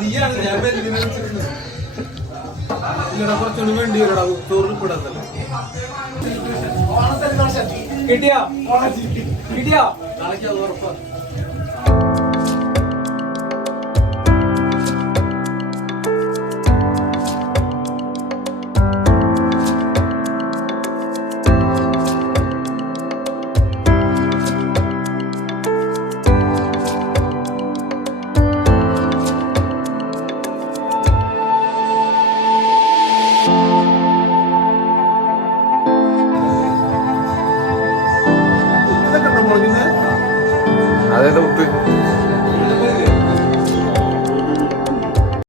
നീയാണ് ഞാൻ കുറച്ചൊന്നും വേണ്ടി വരടാ ചോറിൽ കൂടാത്തല്ലേ കിട്ടിയാ കിട്ടിയാ നാളേക്ക് അത് ഉറപ്പാ. അതെന്താ മുത്ത്